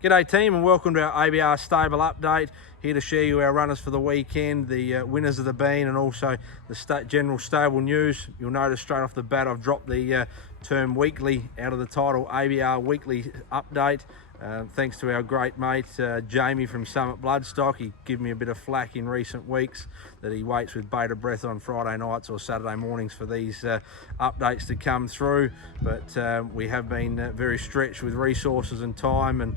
G'day team and welcome to our ABR Stable Update. Here to share you our runners for the weekend, the winners of the Bean, and also the general stable news. You'll notice straight off the bat I've dropped the term weekly out of the title, ABR Weekly Update. Thanks to our great mate Jamie from Summit Bloodstock. He gave me a bit of flack in recent weeks that he waits with bated breath on Friday nights or Saturday mornings for these updates to come through. But we have been very stretched with resources and time, and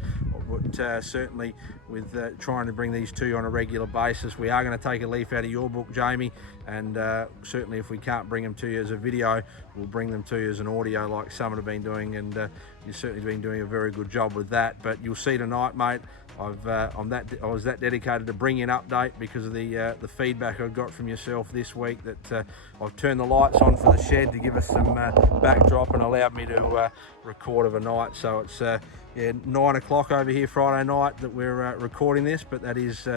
certainly with trying to bring these to you on a regular basis. We are going to take a leaf out of your book, Jamie, and certainly if we can't bring them to you as a video, we'll bring them to you as an audio like Summit have been doing, and you've certainly been doing a very good job with that. But you'll see tonight, mate, I was that dedicated to bring you an update because of the feedback I got from yourself this week that I've turned the lights on for the shed to give us some backdrop and allowed me to record of a night. So it's 9 o'clock over here Friday night that we're recording this, but that is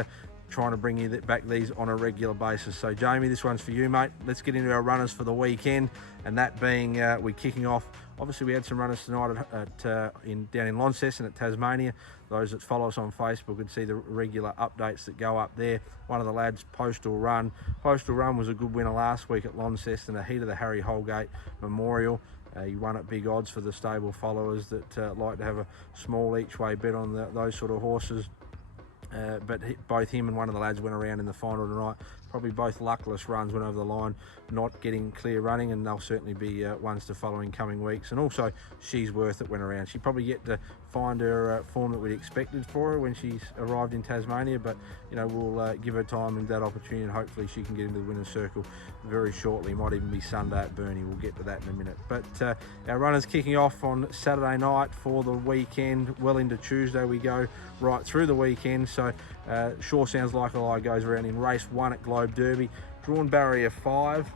trying to bring you back these on a regular basis. So Jamie, this one's for you, mate. Let's get into our runners for the weekend, and that being we're kicking off. Obviously, we had some runners tonight down in Launceston at Tasmania. Those that follow us on Facebook would see the regular updates that go up there. One of the lads, Postal Run. Postal Run was a good winner last week at Launceston, a heat of the Harry Holgate Memorial. He won at big odds for the stable followers that like to have a small each way bet on those sort of horses. But both him and one of the lads went around in the final tonight. Probably both luckless runs went over the line, not getting clear running, and they'll certainly be ones to follow in coming weeks. And also, She's Worth It went around. She probably yet to find her form that we'd expected for her when she's arrived in Tasmania, but you know, we'll give her time and that opportunity, and hopefully she can get into the winner's circle very shortly. Might even be Sunday at Burnie. We'll get to that in a minute. But our runners kicking off on Saturday night for the weekend, well into Tuesday. We go right through the weekend. So Sure Sounds Like a Lie goes around in race 1 at Globe Derby. Drawn barrier 5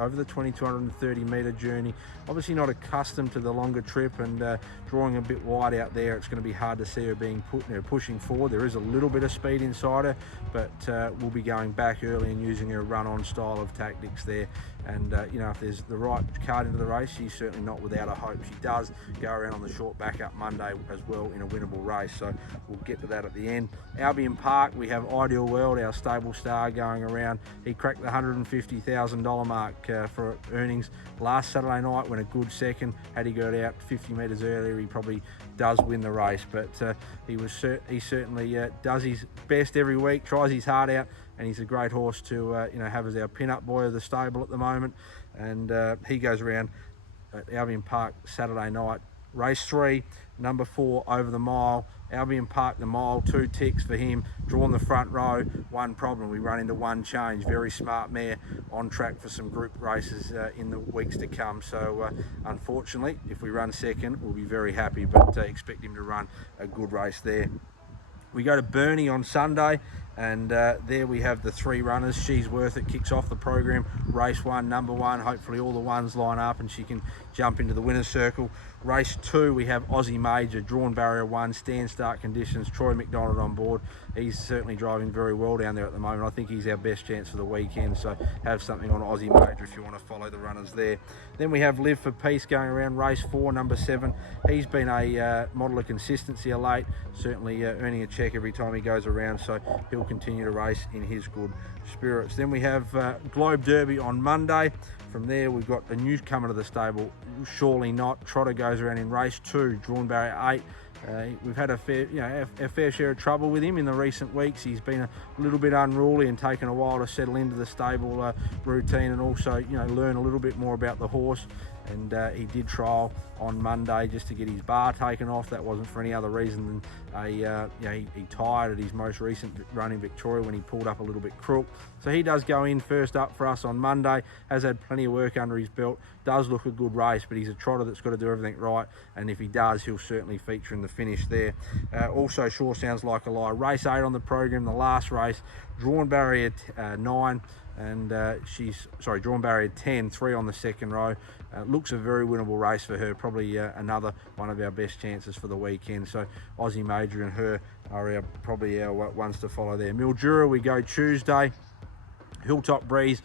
over the 2230 metre journey. Obviously not accustomed to the longer trip, and drawing a bit wide out there, it's going to be hard to see her being pushing forward. There is a little bit of speed inside her, but we'll be going back early and using her run-on style of tactics there. And you know, if there's the right card into the race, she's certainly not without a hope. She does go around on the short back up Monday as well in a winnable race, so we'll get to that at the end. Albion Park, we have Ideal World, our stable star, going around. He cracked the $150,000 mark for earnings last Saturday night, went a good second. Had he got out 50 metres earlier, he probably does win the race, but he certainly does his best every week, tries his heart out, and he's a great horse to you know, have as our pin-up boy of the stable at the moment. And he goes around at Albion Park Saturday night. Race 3, number 4 over the mile. Albion Park, the mile, 2 ticks for him. Drawn the front row, one problem. We run into one change. Very smart mare, on track for some group races in the weeks to come. So unfortunately, if we run second, we'll be very happy, but expect him to run a good race there. We go to Burnie on Sunday, and there we have the 3 runners. She's Worth It kicks off the program. Race 1, number 1. Hopefully all the ones line up and she can jump into the winner's circle. Race 2, we have Aussie Major, drawn barrier 1, stand-start conditions. Troy McDonald on board. He's certainly driving very well down there at the moment. I think he's our best chance for the weekend, so have something on Aussie Major if you want to follow the runners there. Then we have Live for Peace going around. Race 4, number 7. He's been a model of consistency of late, certainly earning a check every time he goes around, so he'll continue to race in his good spirits. Then we have Globe Derby on Monday. From there, we've got a newcomer to the stable, Surely Not. Trotter goes around in race 2, drawn barrier 8. We've had a fair share of trouble with him in the recent weeks. He's been a little bit unruly and taken a while to settle into the stable routine, and also, you know, learn a little bit more about the horse. And he did trial on Monday just to get his bar taken off. That wasn't for any other reason than you know, he tired at his most recent run in Victoria when he pulled up a little bit crook. So he does go in first up for us on Monday. Has had plenty of work under his belt. Does look a good race, but he's a trotter that's got to do everything right. And if he does, he'll certainly feature in the finish there. Also, Sure Sounds Like a Lie. Race 8 on the program, the last race. Drawn barrier 9. And drawn barrier 10, 3 on the second row. Looks a very winnable race for her, probably another one of our best chances for the weekend. So Aussie Major and her are probably our ones to follow there. Mildura, we go Tuesday. Hilltop Breeze,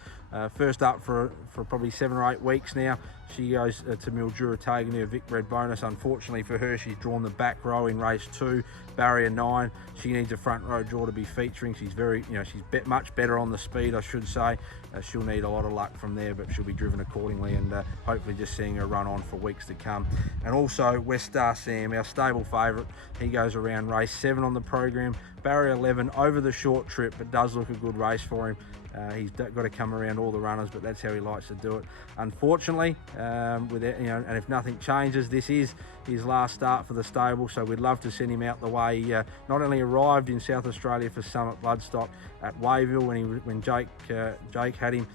First up for probably 7 or 8 weeks now. She goes to Mildura Taganir Vic Bred Bonus. Unfortunately for her, she's drawn the back row in race 2, barrier 9. She needs a front row draw to be featuring. She's very, she's much better on the speed, I should say. She'll need a lot of luck from there, but she'll be driven accordingly, and hopefully just seeing her run on for weeks to come. And also West Star Sam, our stable favourite, he goes around race 7 on the program, barrier 11 over the short trip, but does look a good race for him. He's got to come around all the runners, but that's how he likes to do it. Unfortunately, and if nothing changes, this is his last start for the stable, so we'd love to send him out the way. He not only arrived in South Australia for Summit Bloodstock at Wayville when Jake had him,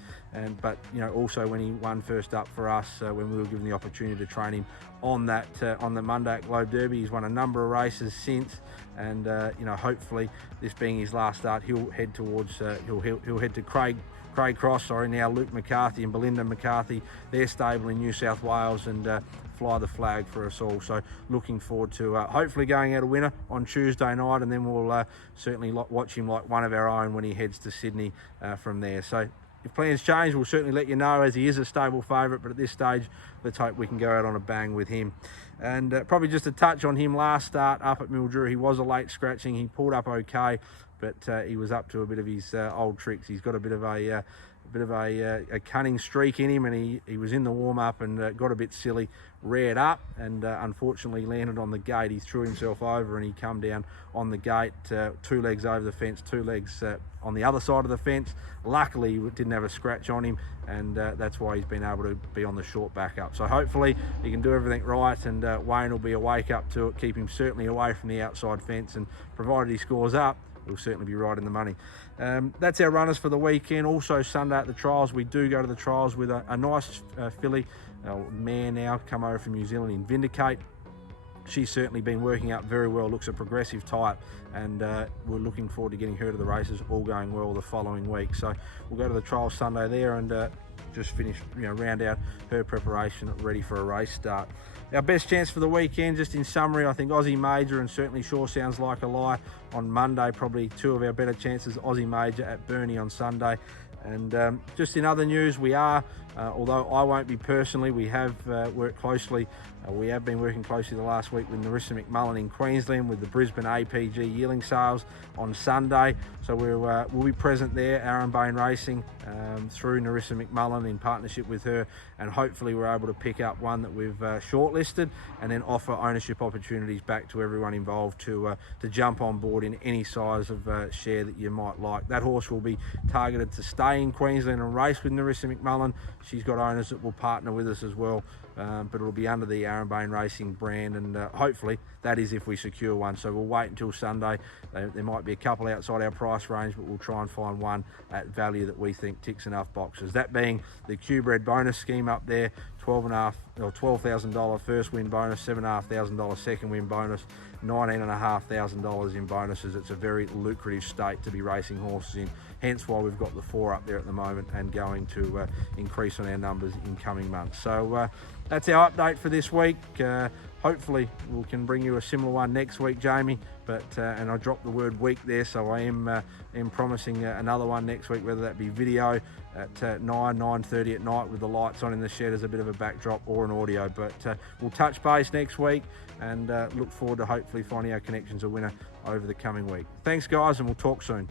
but also when he won first up for us when we were given the opportunity to train him on the Monday at Globe Derby. He's won a number of races since, and hopefully this being his last start, he'll head towards he'll head to Craig Cross, now Luke McCarthy and Belinda McCarthy, their stable in New South Wales, and fly the flag for us all. So looking forward to hopefully going out a winner on Tuesday night, and then we'll certainly watch him like one of our own when he heads to Sydney from there. So if plans change, we'll certainly let you know, as he is a stable favourite, but at this stage, let's hope we can go out on a bang with him. And probably just a touch on him, last start up at Mildura, he was a late scratching. He pulled up okay, but he was up to a bit of his old tricks. He's got a bit of a cunning streak in him, and he was in the warm-up and got a bit silly, reared up, and unfortunately landed on the gate. He threw himself over and he come down on the gate, 2 legs over the fence, 2 legs on the other side of the fence. Luckily, he didn't have a scratch on him, and that's why he's been able to be on the short backup. So hopefully he can do everything right, and Wayne will be a wake up to it, keep him certainly away from the outside fence, and provided he scores up, we'll certainly be right in the money. That's our runners for the weekend. Also Sunday at the trials, we do go to the trials with a nice filly, mare now, come over from New Zealand in Vindicate. She's certainly been working out very well, looks a progressive type, and we're looking forward to getting her to the races, all going well the following week. So we'll go to the trials Sunday there, and just finish, round out her preparation, ready for a race start. Our best chance for the weekend, just in summary, I think Aussie Major, and certainly Sure Sounds Like a Lie on Monday, probably 2 of our better chances. Aussie Major at Burnie on Sunday. And just in other news, we are, although I won't be personally, we have worked closely. We have been working closely the last week with Narissa McMullen in Queensland with the Brisbane APG yearling sales on Sunday. So we'll be present there, Aaron Bain Racing, through Narissa McMullen in partnership with her, and hopefully we're able to pick up one that we've shortlisted, and then offer ownership opportunities back to everyone involved to jump on board in any size of share that you might like. That horse will be targeted to stay in Queensland and race with Narissa McMullen. She's got owners that will partner with us as well, but it'll be under the Aaron Bain Racing brand, and hopefully that is if we secure one. So we'll wait until Sunday. There might be a couple outside our price range, but we'll try and find one at value that we think ticks enough boxes. That being the Q-Bred bonus scheme up there, $12,000 first win bonus, $7,500 second win bonus, $19,500 in bonuses. It's a very lucrative state to be racing horses in, hence why we've got the 4 up there at the moment, and going to increase on our numbers in coming months. So that's our update for this week. Hopefully we can bring you a similar one next week, Jamie, but and I dropped the word week there, so I am promising another one next week, whether that be video at 9:30 at night with the lights on in the shed as a bit of a backdrop, or an audio. But we'll touch base next week, and look forward to hopefully finding our connections a winner over the coming week. Thanks guys, and we'll talk soon.